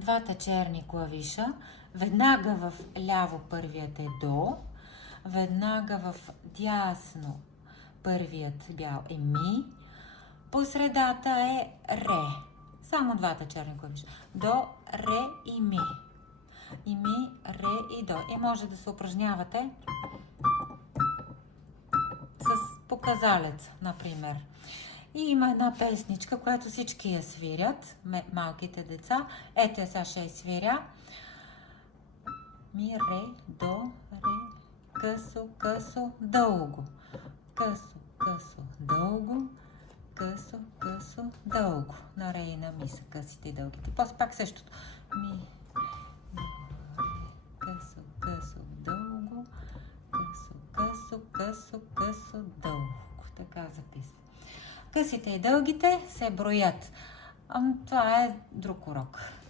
двата черни клавиша. Веднага в ляво първият е до, веднага в дясно първият бял е ми, по средата е ре. Само двата черни клавиша. До, ре и ми. И ми, ре и до. И може да се упражнявате с показалец, например. И има една песничка, която всички я свирят, малките деца. Ето я сега ще я свиря. Ми, ре, до, ре, късо, късо, дълго. Късо, късо, дълго. Късо, късо, дълго. На ре и на ми са късите и дългите. После пак същото. Ми, до, ре, късо, късо, дълго. Късо, късо, късо, късо, дълго. Така записвам. Късите и дългите се броят. Това е друг урок.